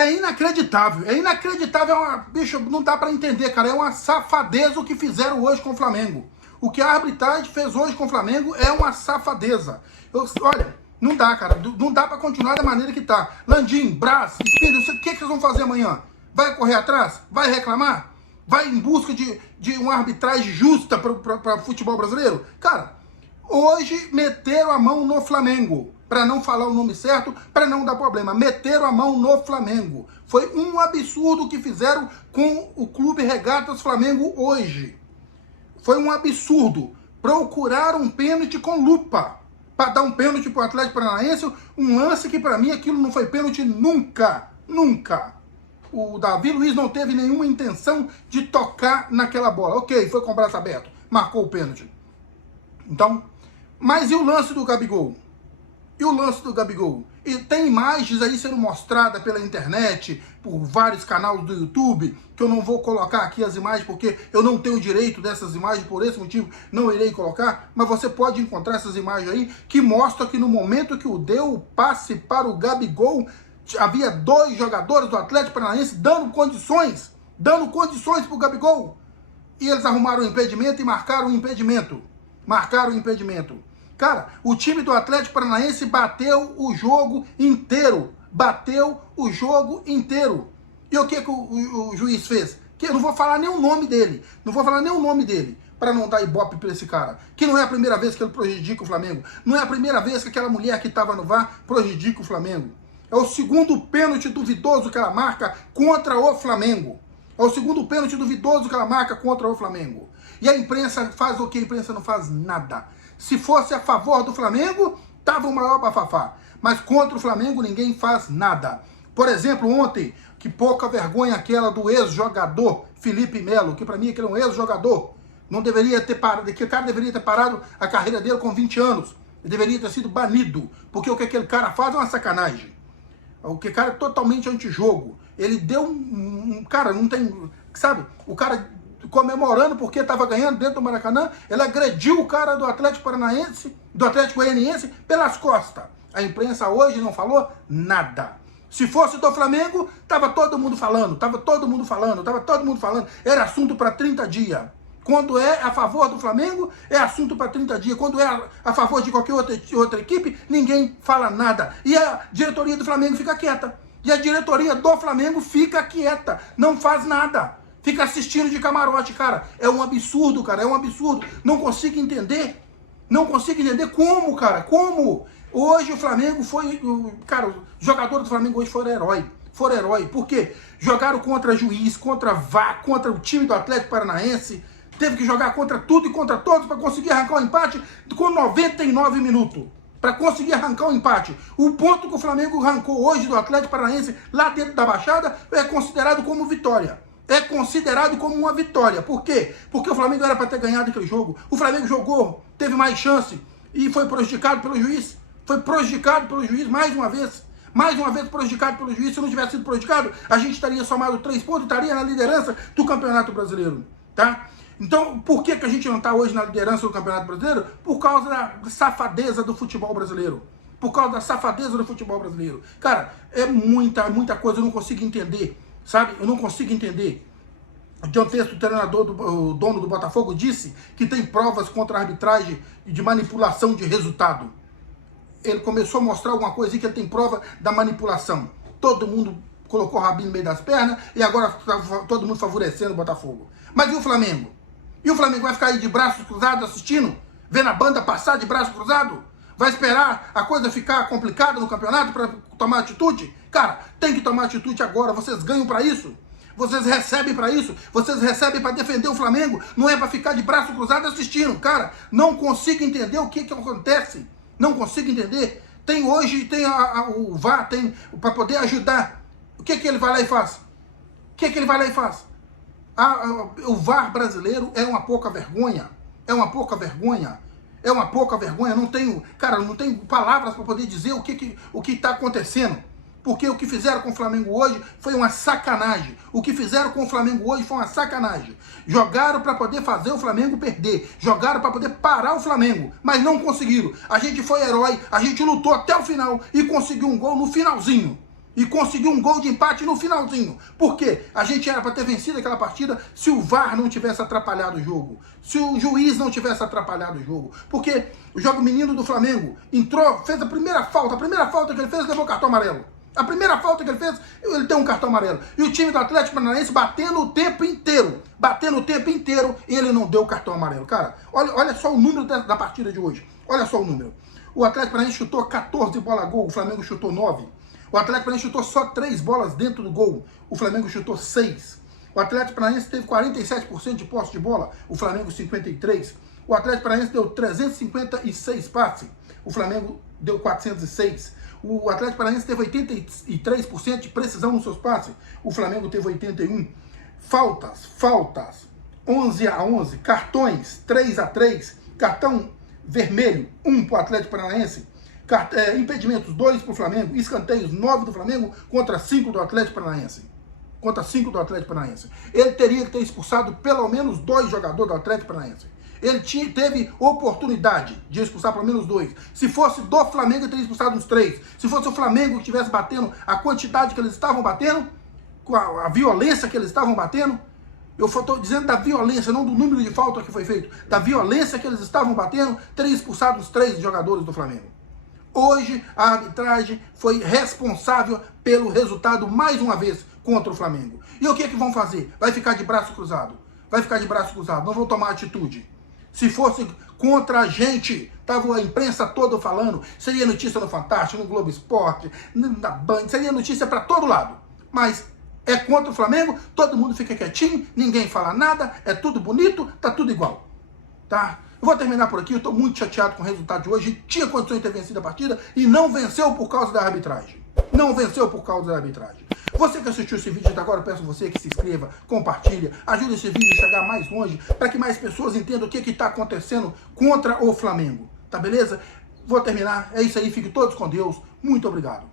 É inacreditável, bicho, não dá pra entender, cara, é uma safadeza o que fizeram hoje com o Flamengo. O que a arbitragem fez hoje com o Flamengo é uma safadeza. Olha, não dá, cara, não dá pra continuar da maneira que tá. Landim, Braz, Espírito, o que vocês vão fazer amanhã? Vai correr atrás? Vai reclamar? Vai em busca de uma arbitragem justa para o futebol brasileiro? Cara, hoje meteram a mão no Flamengo. Para não falar o nome certo, para não dar problema. Meteram a mão no Flamengo. Foi um absurdo o que fizeram com o Clube Regatas Flamengo hoje. Foi um absurdo. Procuraram um pênalti com lupa. Para dar um pênalti para o Atlético Paranaense. Um lance que para mim aquilo não foi pênalti nunca. Nunca. O Davi Luiz não teve nenhuma intenção de tocar naquela bola. Ok, foi com o braço aberto. Marcou o pênalti. Então, mas e o lance do Gabigol? E o lance do Gabigol? E tem imagens aí sendo mostradas pela internet, por vários canais do YouTube, que eu não vou colocar aqui as imagens, porque eu não tenho direito dessas imagens, por esse motivo não irei colocar, mas você pode encontrar essas imagens aí, que mostram que no momento que deu o passe para o Gabigol, havia 2 jogadores do Atlético Paranaense dando condições para o Gabigol. E eles arrumaram o impedimento e marcaram o impedimento. Cara, o time do Atlético Paranaense bateu o jogo inteiro. E o que o juiz fez? Que eu não vou falar nem o nome dele. Para não dar ibope para esse cara. Que não é a primeira vez que ele prejudica o Flamengo. Não é a primeira vez que aquela mulher que estava no VAR prejudica o Flamengo. É o segundo pênalti duvidoso que ela marca contra o Flamengo. E a imprensa faz o que? A imprensa não faz nada. Se fosse a favor do Flamengo, tava o maior bafafá. Mas contra o Flamengo ninguém faz nada. Por exemplo, ontem, que pouca vergonha aquela do ex-jogador Felipe Melo, que para mim aquele é um ex-jogador. Não deveria ter parado, que o cara deveria ter parado a carreira dele com 20 anos. Ele deveria ter sido banido, porque o que aquele cara faz é uma sacanagem. O que cara é totalmente antijogo. Ele deu cara, não tem, sabe? O cara comemorando porque estava ganhando dentro do Maracanã, ele agrediu o cara do Atlético Paranaense, do Atlético Goianiense, pelas costas. A imprensa hoje não falou nada. Se fosse do Flamengo, tava todo mundo falando, era assunto para 30 dias. Quando é a favor do Flamengo, é assunto para 30 dias. Quando é a favor de qualquer outra equipe, ninguém fala nada. E a diretoria do Flamengo fica quieta. Não faz nada. Fica assistindo de camarote, cara. É um absurdo, cara. Não consigo entender como, cara. Como? Hoje o Flamengo foi... Cara, os jogadores do Flamengo hoje foram herói. Por quê? Jogaram contra juiz, contra VAR, contra o time do Atlético Paranaense. Teve que jogar contra tudo e contra todos para conseguir arrancar o empate com 99 minutos. Para conseguir arrancar o empate. O ponto que o Flamengo arrancou hoje do Atlético Paranaense lá dentro da Baixada é considerado como vitória. Por quê? Porque o Flamengo era para ter ganhado aquele jogo. O Flamengo jogou, teve mais chance e foi prejudicado pelo juiz. Mais uma vez prejudicado pelo juiz. Se não tivesse sido prejudicado, a gente estaria somado 3 pontos e estaria na liderança do Campeonato Brasileiro. Tá? Então, por que a gente não está hoje na liderança do Campeonato Brasileiro? Por causa da safadeza do futebol brasileiro. Cara, é muita coisa, eu não consigo entender. Sabe? Eu não consigo entender. Tem um texto, o treinador, o dono do Botafogo, disse que tem provas contra a arbitragem de manipulação de resultado. Ele começou a mostrar alguma coisa aí que ele tem prova da manipulação. Todo mundo colocou o rabinho no meio das pernas e agora tá todo mundo favorecendo o Botafogo. Mas e o Flamengo? E o Flamengo vai ficar aí de braços cruzados assistindo? Vendo a banda passar de braço cruzado? Vai esperar a coisa ficar complicada no campeonato para tomar atitude? Cara, tem que tomar atitude agora. Vocês ganham para isso. Vocês recebem para isso. Vocês recebem para defender o Flamengo. Não é para ficar de braço cruzado assistindo. Cara, não consigo entender o que acontece. Não consigo entender. Tem hoje, o VAR, tem para poder ajudar. O que ele vai lá e faz? O VAR brasileiro é uma pouca vergonha. Não tenho palavras para poder dizer o que está acontecendo. Porque o que fizeram com o Flamengo hoje foi uma sacanagem. Jogaram para poder fazer o Flamengo perder. Jogaram para poder parar o Flamengo. Mas não conseguiram. A gente foi herói. A gente lutou até o final e conseguiu um gol no finalzinho. e conseguiu um gol de empate no finalzinho. Por quê? A gente era para ter vencido aquela partida se o VAR não tivesse atrapalhado o jogo, se o juiz não tivesse atrapalhado o jogo. Porque o jogo menino do Flamengo entrou, fez a primeira falta que ele fez, levou cartão amarelo. A primeira falta que ele fez, ele tem um cartão amarelo. E o time do Atlético Paranaense batendo o tempo inteiro, e ele não deu o cartão amarelo. Cara, olha só o número da partida de hoje. Olha só o número. O Atlético Paranaense chutou 14 bolas a gol, o Flamengo chutou 9. O Atlético Paranaense chutou só 3 bolas dentro do gol, o Flamengo chutou 6. O Atlético Paranaense teve 47% de posse de bola, o Flamengo 53%. O Atlético Paranaense deu 356 passes, o Flamengo deu 406. O Atlético Paranaense teve 83% de precisão nos seus passes, o Flamengo teve 81%. Faltas, 11-11, cartões, 3-3, cartão vermelho, 1 para o Atlético Paranaense, impedimentos, 2 para o Flamengo, escanteios, 9 do Flamengo contra 5 do Atlético Paranaense. Ele teria que ter expulsado pelo menos 2 jogadores do Atlético Paranaense. Ele teve oportunidade de expulsar pelo menos 2. Se fosse do Flamengo, ele teria expulsado uns 3. Se fosse o Flamengo que estivesse batendo a quantidade que eles estavam batendo, com a violência que eles estavam batendo, eu estou dizendo da violência, não do número de falta que foi feito, da violência que eles estavam batendo, teria expulsado os 3 jogadores do Flamengo. Hoje, a arbitragem foi responsável pelo resultado, mais uma vez, contra o Flamengo. E o que vão fazer? Vai ficar de braço cruzado. Não vão tomar atitude. Se fosse contra a gente, tava a imprensa toda falando, seria notícia no Fantástico, no Globo Esporte, na Band, seria notícia para todo lado. Mas é contra o Flamengo, todo mundo fica quietinho, ninguém fala nada, é tudo bonito, tá tudo igual. Tá? Eu vou terminar por aqui, eu estou muito chateado com o resultado de hoje. Tinha condições de ter vencido a partida e não venceu por causa da arbitragem. Você que assistiu esse vídeo até agora, eu peço a você que se inscreva, compartilha, ajude esse vídeo a chegar mais longe, para que mais pessoas entendam o que está acontecendo contra o Flamengo. Tá beleza? Vou terminar, é isso aí, fiquem todos com Deus. Muito obrigado.